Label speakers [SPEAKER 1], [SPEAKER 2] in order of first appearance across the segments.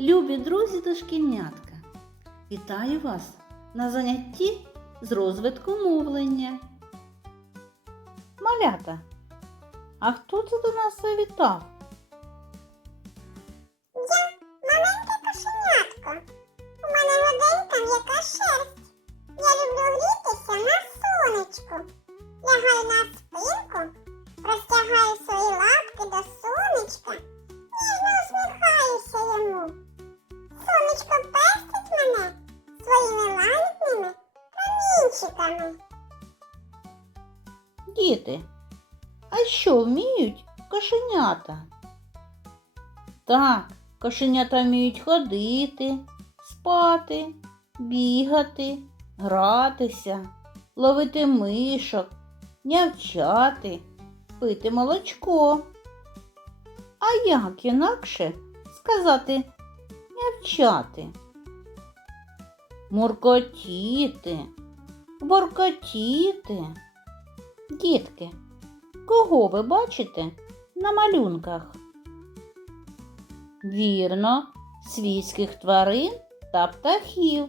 [SPEAKER 1] Любі друзі дошкільнятка! Вітаю вас на занятті з розвитку мовлення. Малята, а хто це до нас завітав?
[SPEAKER 2] Я маленьке кошенятко. У мене роденька м'яка шерсть. Я люблю грітися на сонечку. Лягаю на спинку, простягаю
[SPEAKER 1] Діти, а що вміють кошенята? Так, кошенята вміють ходити, спати, бігати, гратися, ловити мишок, нявчати, пити молочко. А як інакше сказати нявчати? Муркотіти, воркотіти. Дітки, кого ви бачите на малюнках? Вірно, свійських тварин та птахів.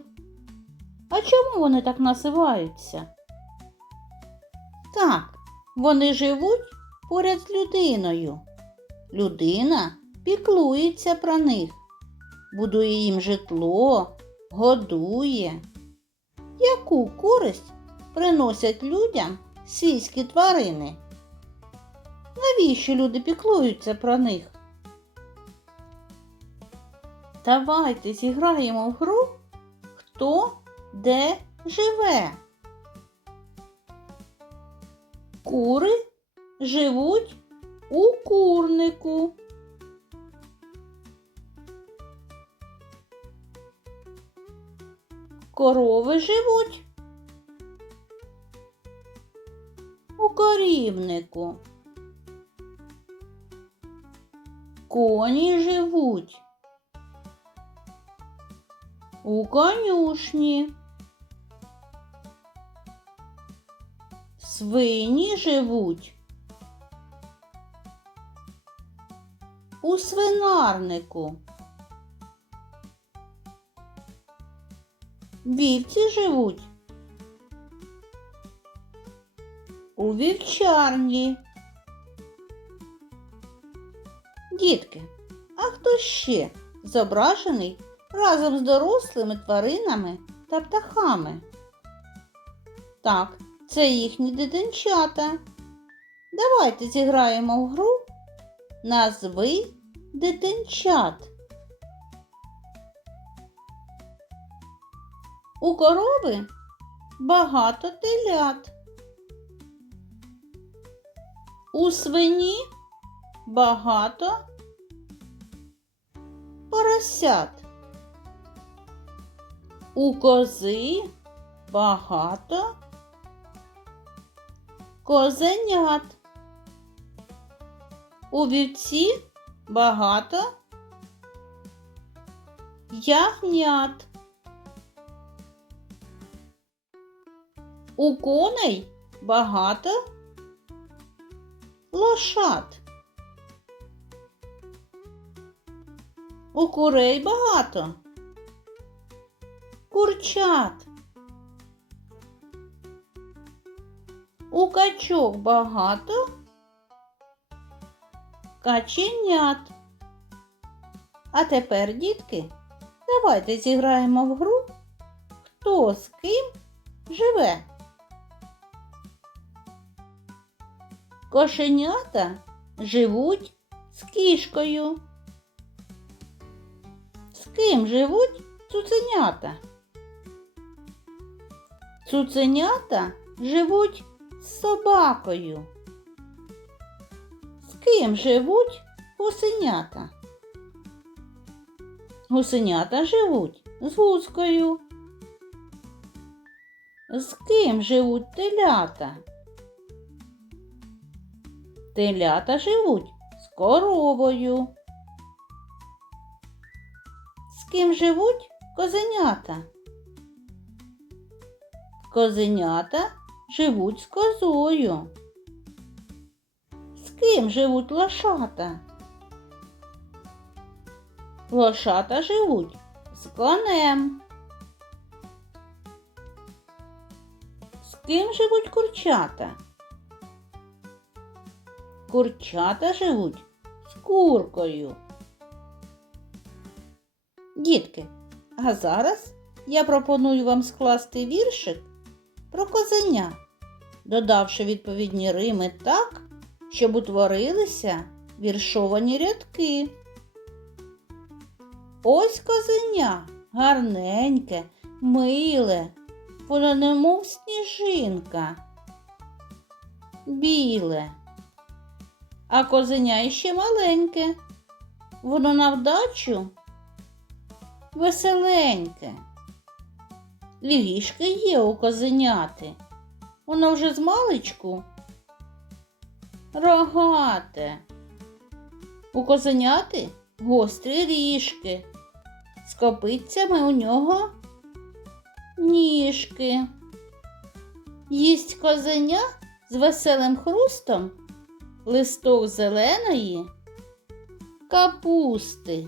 [SPEAKER 1] А чому вони так називаються? Так, вони живуть поряд з людиною. Людина піклується про них, будує їм житло, годує. Яку користь приносять людям свійські тварини? Навіщо люди піклуються про них? Давайте зіграємо в гру Хто де живе. Кури живуть у курнику. Корови живуть корівнику. Коні живуть у конюшні. Свині живуть у свинарнику. Вівці живуть у вівчарні. Дітки, а хто ще зображений разом з дорослими тваринами та птахами? Так, це їхні дитинчата. Давайте зіграємо в гру Назви дитинчат. У корови багато телят. У свині багато поросят. У кози багато козенят. У вівці багато ягнят. У коней багато лошад. У курей багато курчат. У качок багато каченят. А тепер, дітки, давайте зіграємо в гру, хто з ким живе. Кошенята живуть з кішкою. З ким живуть цуценята? Цуценята живуть з собакою. З ким живуть гусенята? Гусенята живуть з гускою. З ким живуть телята? Телята живуть з коровою. З ким живуть козенята? Козенята живуть з козою. З ким живуть лошата? Лошата живуть з конем. З ким живуть курчата? Курчата живуть з куркою. Дітки, а зараз я пропоную вам скласти віршик про козеня, додавши відповідні рими так, щоб утворилися віршовані рядки. Ось козеня, гарненьке, миле, воно немов сніжинка, біле, а козеня іще маленьке, воно на вдачу веселеньке. Лівішки є у козеняти, воно вже з маличку рогате. У козеняти гострі ріжки, з копитцями у нього ніжки. Їсть козеня з веселим хрустом листок зеленої капусти.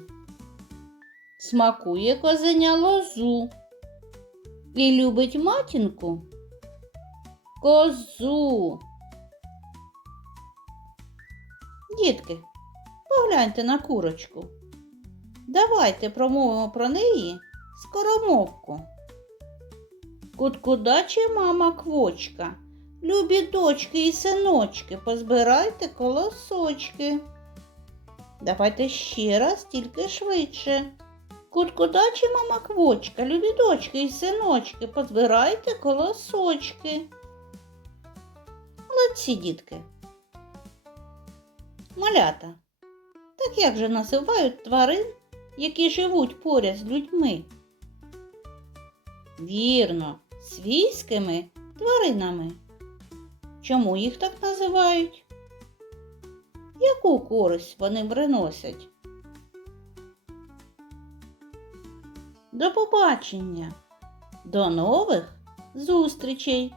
[SPEAKER 1] Смакує козеня лозу і любить матінку козу. Дітки, погляньте на курочку. Давайте промовимо про неї скоромовку. Куткудаче мама квочка, любі дочки і синочки, позбирайте колосочки. Давайте ще раз, тільки швидше. Куткудаче мама квочка, любі дочки і синочки, позбирайте колосочки. Молодці, дітки. Малята. Так як же називають тварин, які живуть поряд з людьми? Вірно, свійськими тваринами. Чому їх так називають? Яку користь вони приносять? До побачення! До нових зустрічей!